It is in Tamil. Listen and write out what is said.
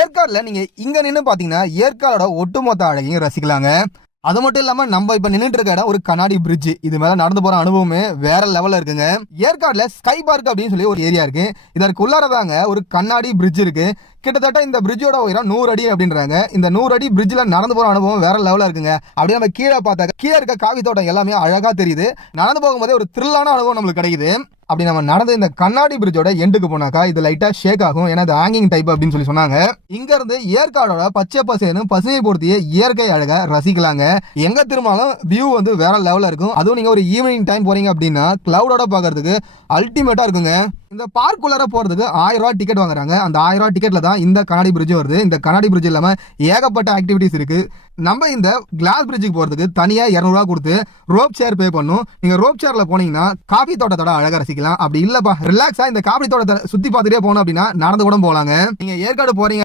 ஏற்காடுல நீங்க இங்க நின்னு பாத்தீங்கன்னா ஏற்காடோட ஒட்டுமொத்த அழகையும் ரசிக்கலாங்க. அது மட்டும் இல்லாம நம்ம இப்ப நின்னுட்டு இருக்க இடம் ஒரு கண்ணாடி பிரிட்ஜ். இது மேல நடந்து போற அனுபவமே வேற லெவல்ல இருக்குங்க. ஏற்காடுல ஸ்கை பார்க் அப்படின்னு சொல்லி ஒரு ஏரியா இருக்கு. இதற்கு உள்ளாரதாங்க ஒரு கண்ணாடி பிரிட்ஜ் இருக்கு. கிட்டத்தட்ட இந்த பிரிட்ஜோட உயரம் 100 அடி அப்படின்றாங்க. இந்த 100 அடி பிரிட்ஜ்ல நடந்து போற அனுபவம் வேற லெவல்ல இருக்குங்க. அப்படியே நம்ம கீழே பார்த்தாக்க கீழே இருக்க காவி தோட்டம் எல்லாமே அழகா தெரியுது. நடந்து போகும்போதே ஒரு த்ரில்லான அனுபவம் நம்மளுக்கு கிடைக்குது. அப்படி நம்ம நடந்து இந்த கண்ணாடி பிரிட்ஜோட எண்டுக்கு போனாக்கா இது லைட்டா ஷேக் ஆகும். ஏன்னா இது ஹேங்கிங் டைப் அப்படின்னு சொல்லி சொன்னாங்க. இங்க இருந்து ஏற்காடோட பச்சை பசேன்னு பசுமை பொருத்திய இயற்கை அழகா ரசிக்கலாங்க. எங்க திரும்பினாலும் வியூ வந்து வேற லெவல்ல இருக்கும். அதுவும் நீங்க ஒரு ஈவினிங் டைம் போறீங்க அப்படின்னா கிளவுடோட பாக்குறதுக்கு அல்டிமேட்டா இருக்குங்க. இந்த பார்க் உள்ளார போறதுக்கு 1000 ரூபாய் டிக்கெட் வாங்குறாங்க. அந்த 1000 ரூபாய் டிக்கெட்ல தான் இந்த கண்ணாடி பிரிட்ஜ் வருது. இந்த கண்ணாடி பிரிட்ஜ் இல்லாம ஏகப்பட்ட ஆக்டிவிட்டிஸ் இருக்கு. நம்ம இந்த கிளாஸ் பிரிட்ஜுக்கு போறதுக்கு தனியா 200 ரூபாய் கொடுத்து ரோப் சேர் பே பண்ணும். நீங்க ரோப் சேர்ல போனீங்கன்னா காபி தோட்டத்தோட அழகா ரசிக்கலாம். அப்படி இல்லப்பா ரிலாக்ஸா இந்த காபி தோட்டத்தை சுத்தி பார்த்துட்டே போகணும் அப்படின்னா நடந்து கூட போலாங்க. நீங்க ஏற்காடு போறீங்க